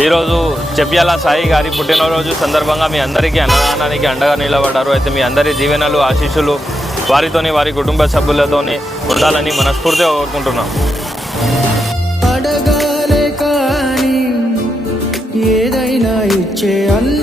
ఈరోజు చెప్యాల సాయి గారి పుట్టినరోజు సందర్భంగా మీ అందరికీ అన్నదానానికి అండగా నిలబడ్డారు. అయితే మీ అందరి దీవెనలు ఆశీస్సులు వారితోని వారి కుటుంబ సభ్యులతోని ఉండాలని మనస్ఫూర్తిగా కోరుకుంటున్నాం. అడగాలే కానీ ఏదైనా ఇచ్చే అన్న